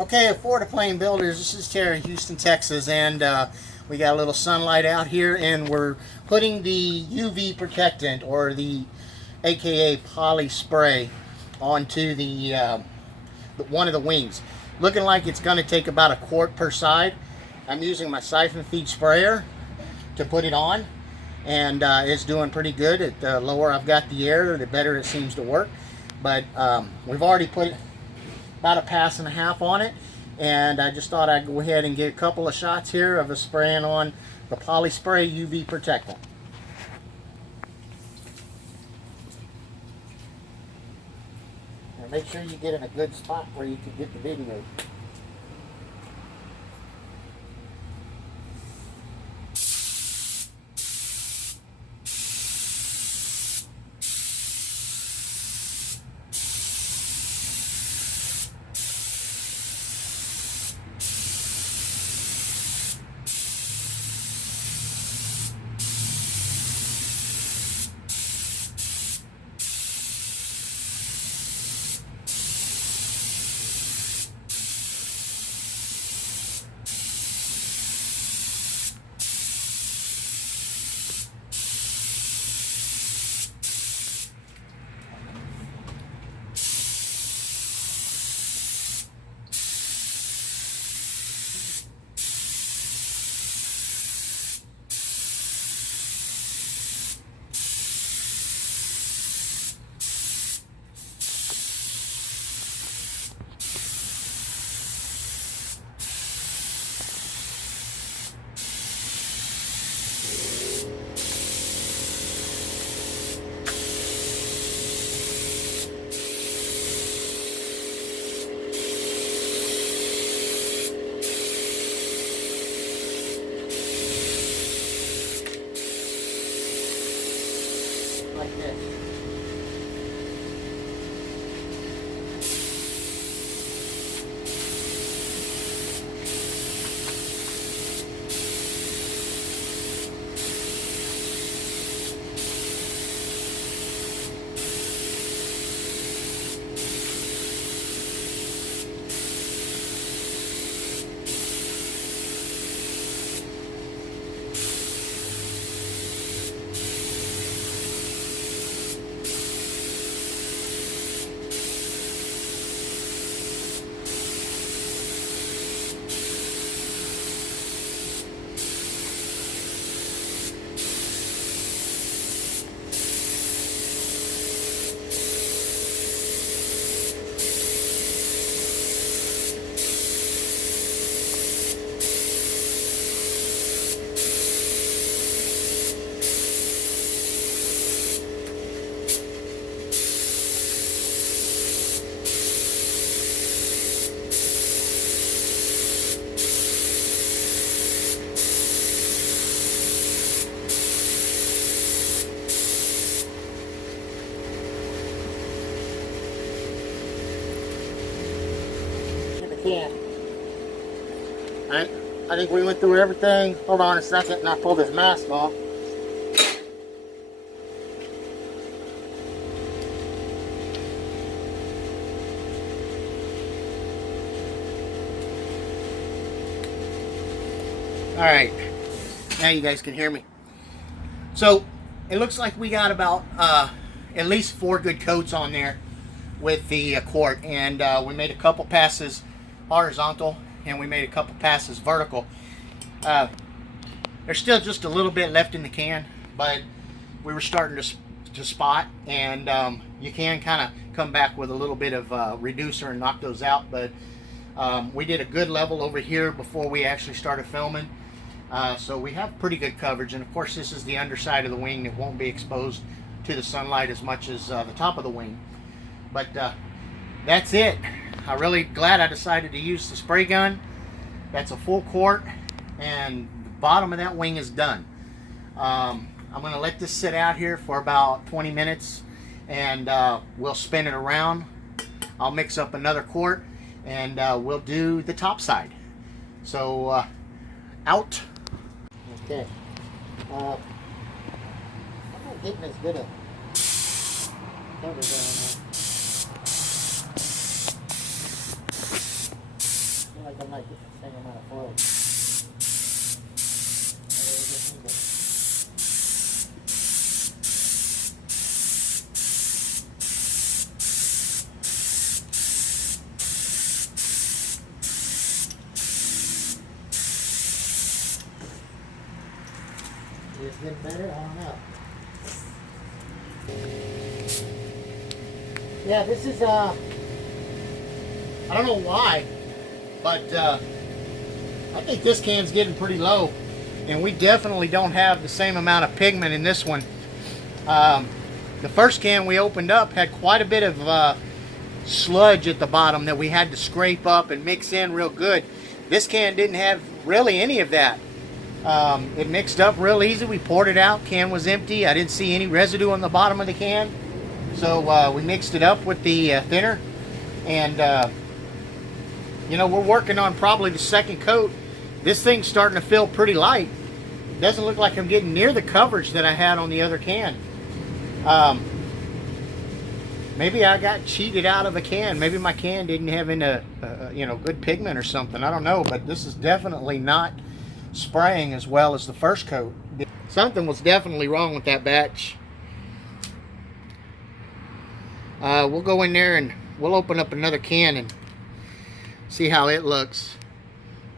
Okay, Affordaplane Builders, this is Terry, Houston, Texas, and we got a little sunlight out here, and we're putting the UV protectant, or the AKA poly spray, onto the one of the wings. Looking like it's going to take about a quart per side. I'm using my siphon feed sprayer to put it on, and it's doing pretty good. The lower I've got the air, the better it seems to work. But we've already put about a pass and a half on it, and I just thought I'd go ahead and get a couple of shots here of a spraying on the poly spray UV protectant. And make sure you get in a good spot where you can get the video. Like this. Can. I think we went through everything. Hold on a second and I'll pull this mask off. Alright, now you guys can hear me. So it looks like we got about at least 4 good coats on there with the quart, and we made a couple passes horizontal and we made a couple passes vertical. There's still just a little bit left in the can, but we were starting to spot, and you can kind of come back with a little bit of reducer and knock those out. But we did a good level over here before we actually started filming, so we have pretty good coverage. And of course this is the underside of the wing that won't be exposed to the sunlight as much as the top of the wing. But that's it. I'm really glad I decided to use the spray gun. That's a full quart, and the bottom of that wing is done. I'm going to let this sit out here for about 20 minutes, and we'll spin it around. I'll mix up another quart, and we'll do the top side. So, out. Okay. I'm not getting as good a coverage on there. I might get the same amount of flow. It's getting better? I don't know. Yeah, this is, I don't know why, but I think this can's getting pretty low. And we definitely don't have the same amount of pigment in this one. The first can we opened up had quite a bit of sludge at the bottom that we had to scrape up and mix in real good. This can didn't have really any of that. It mixed up real easy. We poured it out. Can was empty. I didn't see any residue on the bottom of the can. So we mixed it up with the thinner. And, you know, we're working on probably the second coat. This thing's starting to feel pretty light. It doesn't look like I'm getting near the coverage that I had on the other can. Maybe I got cheated out of a can. Maybe my can didn't have any, you know, good pigment or something. I don't know, but this is definitely not spraying as well as the first coat. Something was definitely wrong with that batch. We'll go in there and we'll open up another can and see how it looks.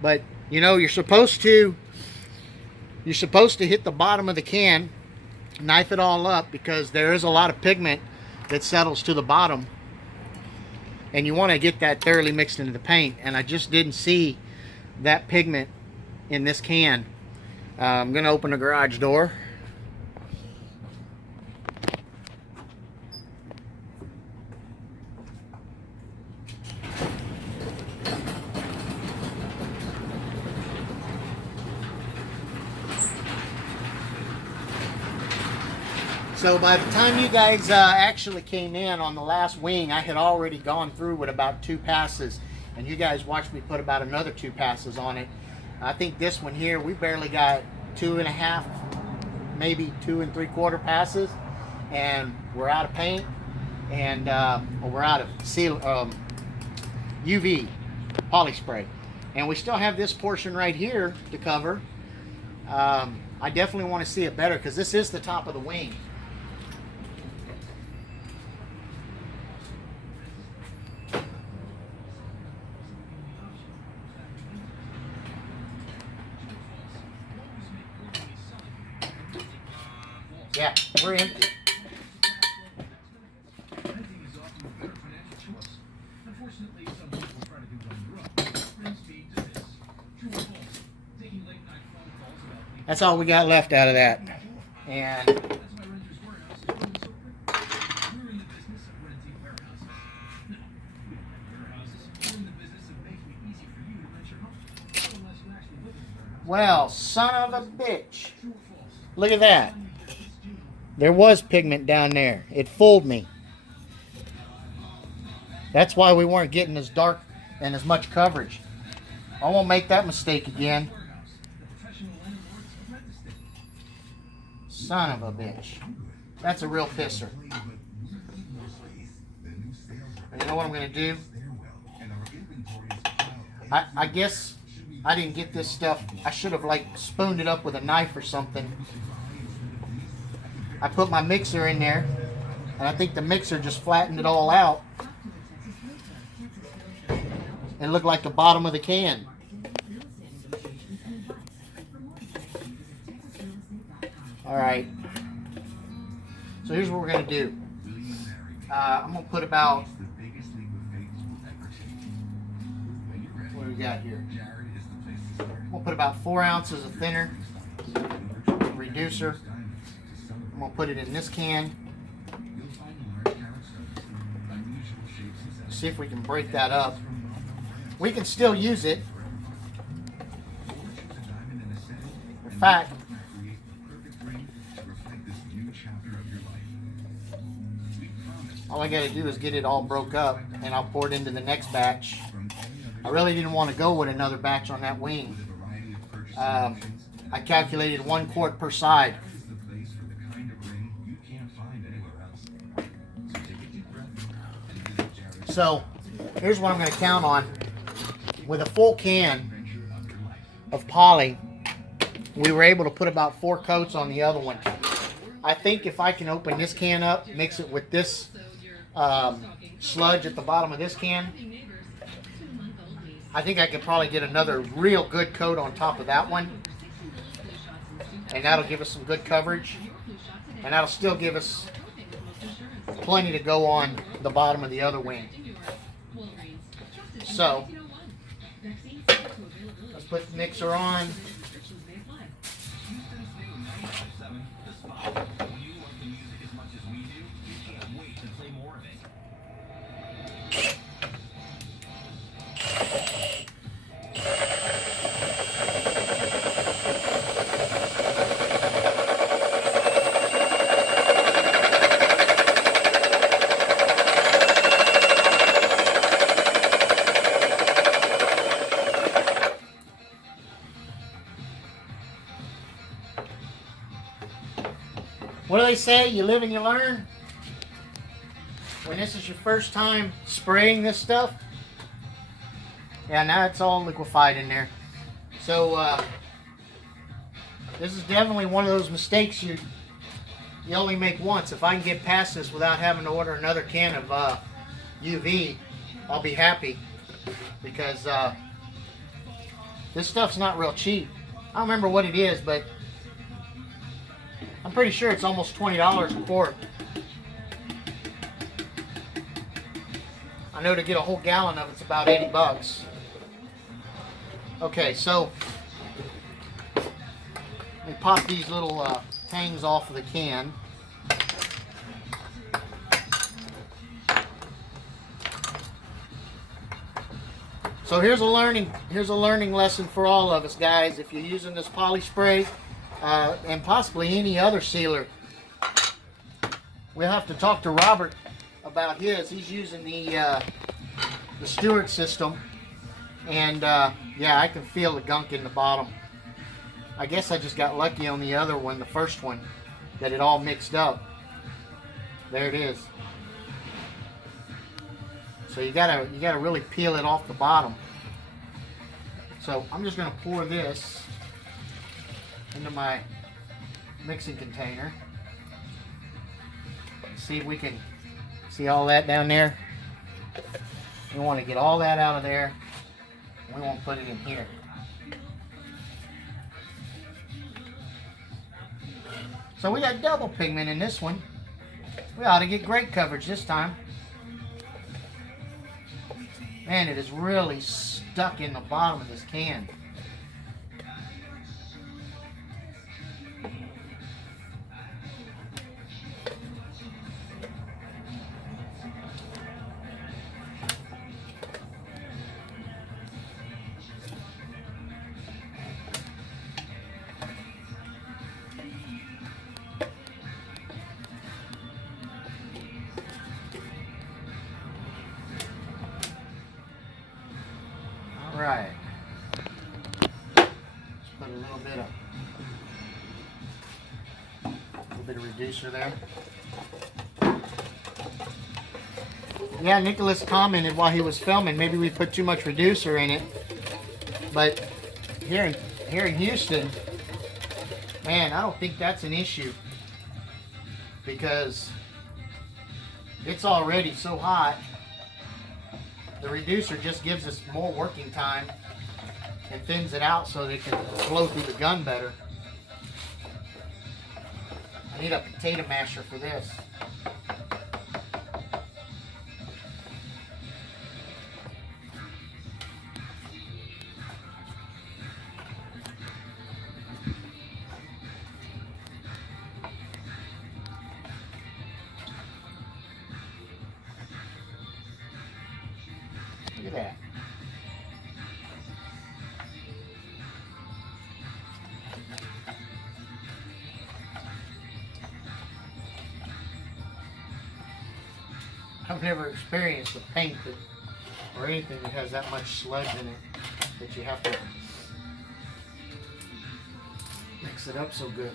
But you know, you're supposed to hit the bottom of the can, knife it all up, because there is a lot of pigment that settles to the bottom, and you want to get that thoroughly mixed into the paint. And I just didn't see that pigment in this can. I'm gonna open the garage door. So by the time you guys actually came in on the last wing, I had already gone through with about 2 passes, and you guys watched me put about another 2 passes on it. I think this one here, we barely got 2.5, maybe 2 3/4 passes, and we're out of paint, and we're out of UV poly spray, and we still have this portion right here to cover. I definitely want to see it better, because this is the top of the wing. Yeah, we're empty. That's all we got left out of that. And well, son of a bitch. Look at that. There was pigment down there. It fooled me. That's why we weren't getting as dark and as much coverage. I won't make that mistake again. Son of a bitch. That's a real pisser. And you know what I'm going to do? I guess I didn't get this stuff. I should have like spooned it up with a knife or something. I put my mixer in there, and I think the mixer just flattened it all out. It looked like the bottom of the can. Alright. So here's what we're going to do. I'm going to put about... What do we got here? I'm going to put about 4 ounces of thinner, reducer. I'm going to put it in this can. See if we can break that up. We can still use it. In fact, all I got to do is get it all broke up, and I'll pour it into the next batch. I really didn't want to go with another batch on that wing. I calculated 1 quart per side. So here's what I'm going to count on. with a full can of poly, we were able to put about 4 coats on the other one. I think if I can open this can up, mix it with this sludge at the bottom of this can, I think I could probably get another real good coat on top of that one, and that'll give us some good coverage, and that'll still give us plenty to go on the bottom of the other wing. So let's put the mixer on. What do they say? You live and you learn. When this is your first time spraying this stuff. Yeah, now it's all liquefied in there. So this is definitely one of those mistakes you only make once. If I can get past this without having to order another can of UV, I'll be happy, because this stuff's not real cheap. I don't remember what it is, but I'm pretty sure it's almost $20 a quart. I know to get a whole gallon of it's about 80 bucks. Okay, so let me pop these little tangs off of the can. So here's a learning lesson for all of us, guys. If you're using this poly spray and possibly any other sealer, we'll have to talk to Robert about his. He's using the Stewart system, and yeah, I can feel the gunk in the bottom. I guess I just got lucky on the other one, the first one, that it all mixed up. There it is. So you gotta really peel it off the bottom. So I'm just gonna pour this into my mixing container. See if we can see all that down there. We want to get all that out of there. We won't put it in here. So we got double pigment in this one. We ought to get great coverage this time. Man, it is really stuck in the bottom of this can. Right. Let's put a little bit of reducer there. Yeah, Nicholas commented while he was filming, maybe we put too much reducer in it. But here in Houston, man, I don't think that's an issue, because it's already so hot. The reducer just gives us more working time and thins it out so that it can flow through the gun better. I need a potato masher for this. Look at that. I've never experienced a paint or anything that has that much sludge in it that you have to mix it up so good.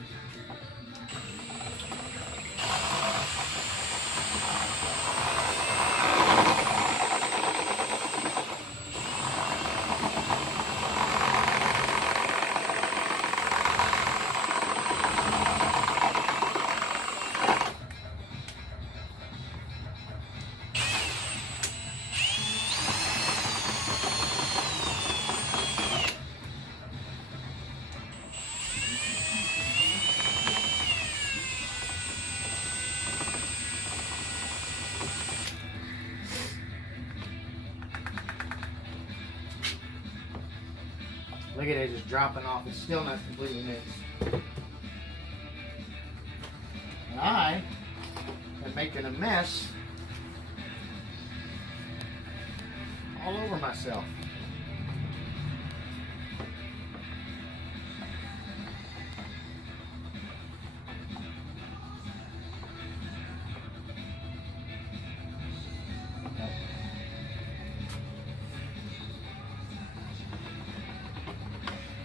Look at it just dropping off. It's still not completely mixed. And I am making a mess all over myself.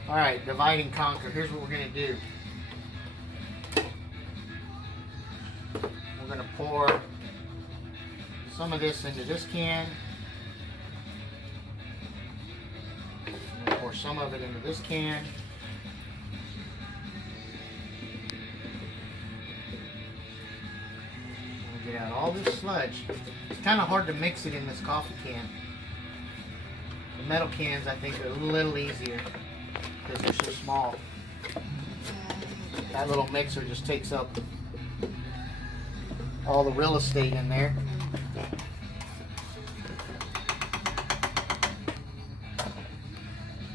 All right, divide and conquer. Here's what we're going to do. We're going to pour some of this into this can. I'm going to pour some of it into this can. I'm going to get out all this sludge. It's kind of hard to mix it in this coffee can. The metal cans, I think, are a little easier, because they're so small. That little mixer just takes up all the real estate in there.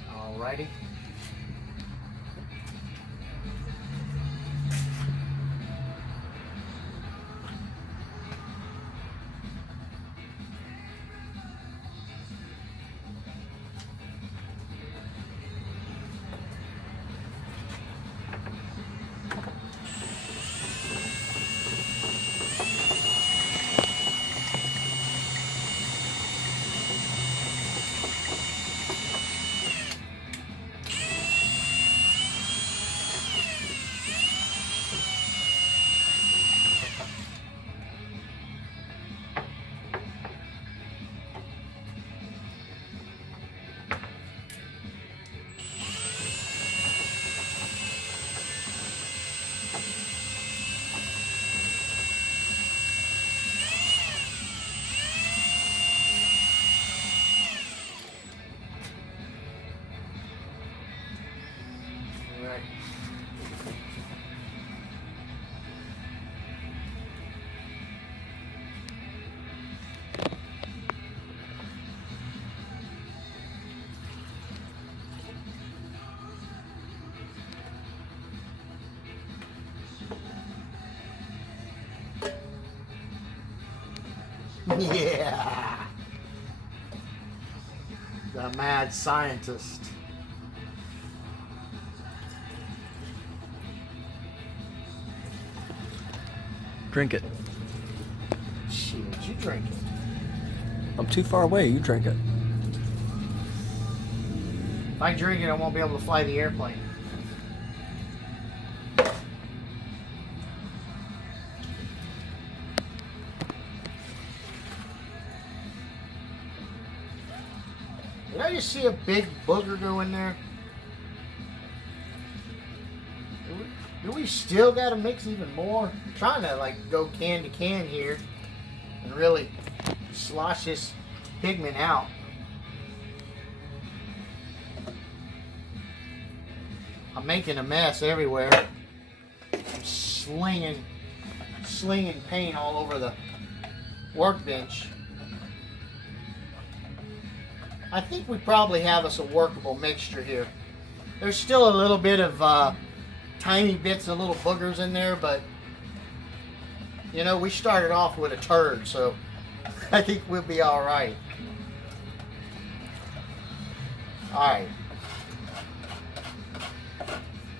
Alrighty. Right. Yeah. The mad scientist. Drink it. Shit, you drink it. I'm too far away. You drink it. If I drink it, I won't be able to fly the airplane. Did I just see a big booger go in there? Do we still got to mix even more? I'm trying to like go can to can here and really slosh this pigment out. I'm making a mess everywhere. I'm slinging paint all over the workbench. I think we probably have us a workable mixture here. There's still a little bit of tiny bits of little boogers in there, but you know, we started off with a turd, so I think we'll be all right. All right.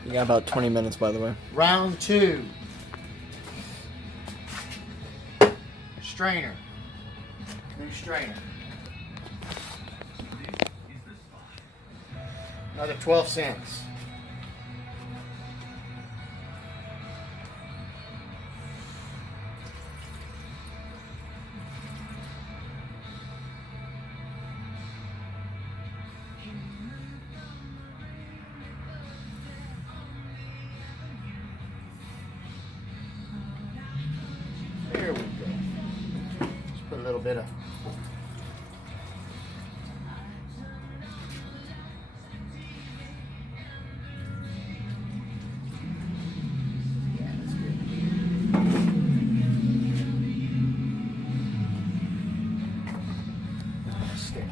You got about 20 minutes, by the way. Round 2. Strainer. New strainer. Another 12 cents. There we go. Just put a little bit of stick.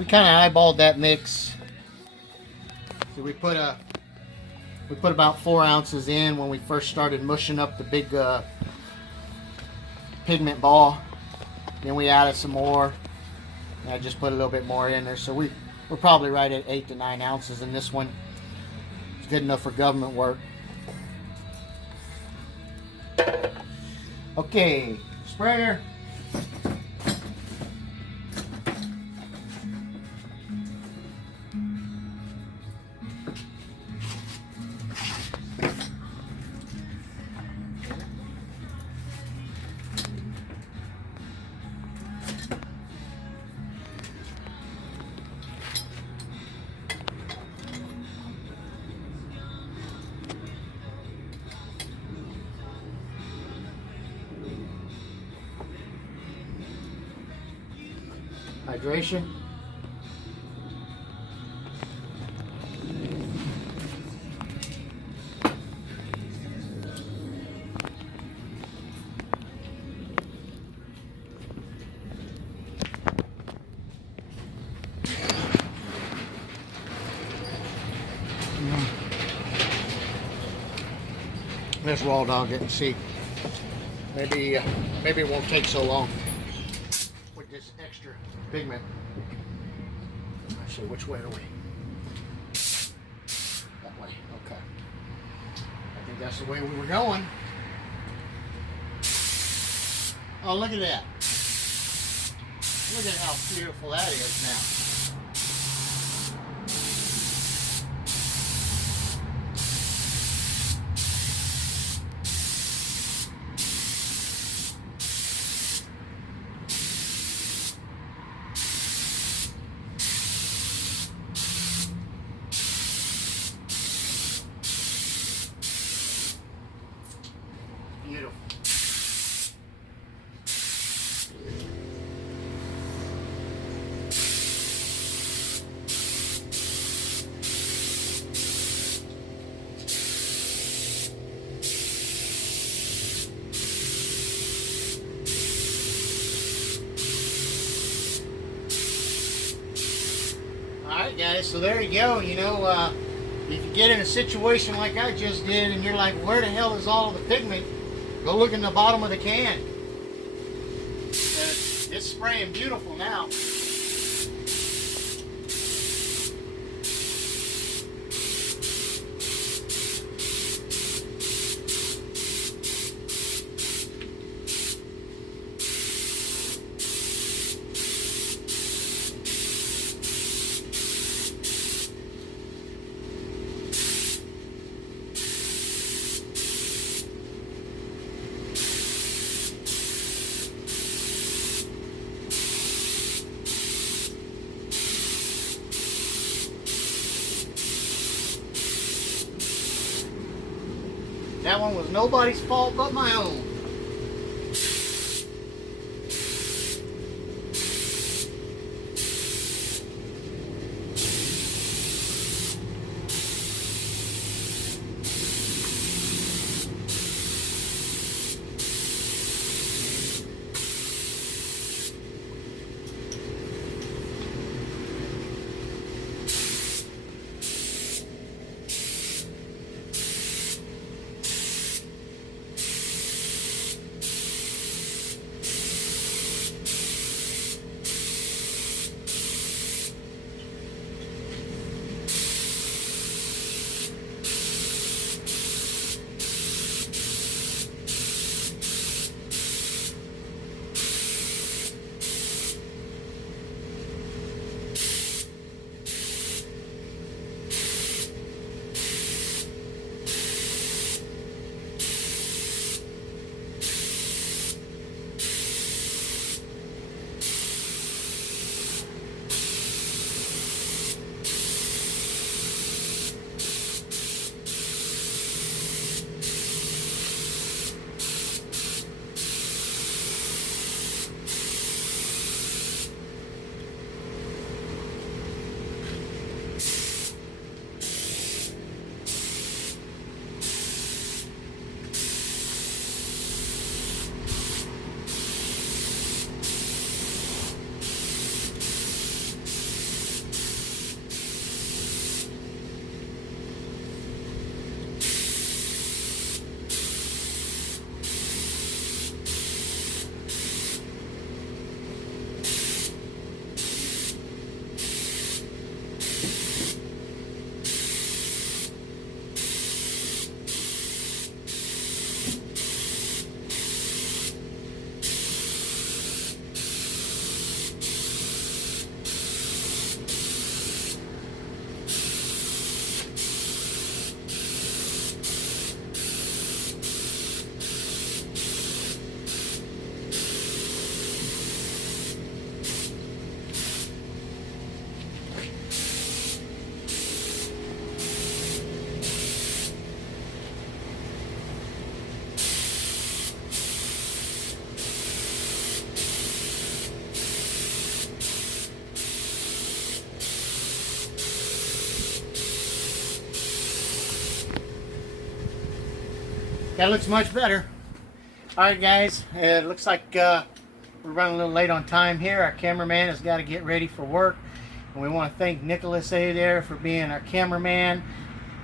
we kind of eyeballed that mix. So we put about 4 ounces in when we first started mushing up the big pigment ball. Then we added some more. And I just put a little bit more in there. So we're probably right at 8 to 9 ounces in this one. It's good enough for government work. Okay, sprayer. Hydration. This raw dog didn't see. Maybe it won't take so long with this extra pigment. Actually, which way are we? That way. Okay. I think that's the way we were going. Oh, look at that. Look at how beautiful that is now. Beautiful. Alright guys, so there you go. You know, if you get in a situation like I just did and you're like, where the hell is all of the pigment? Go look in the bottom of the can. It's spraying beautiful now. That one was nobody's fault but my own. That looks much better. All right, guys. It looks like we're running a little late on time here. Our cameraman has got to get ready for work. And we want to thank Nicholas A. there for being our cameraman.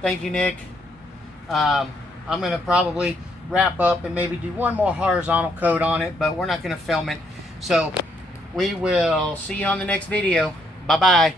Thank you, Nick. I'm going to probably wrap up and maybe do one more horizontal coat on it, but we're not going to film it. So we will see you on the next video. Bye-bye.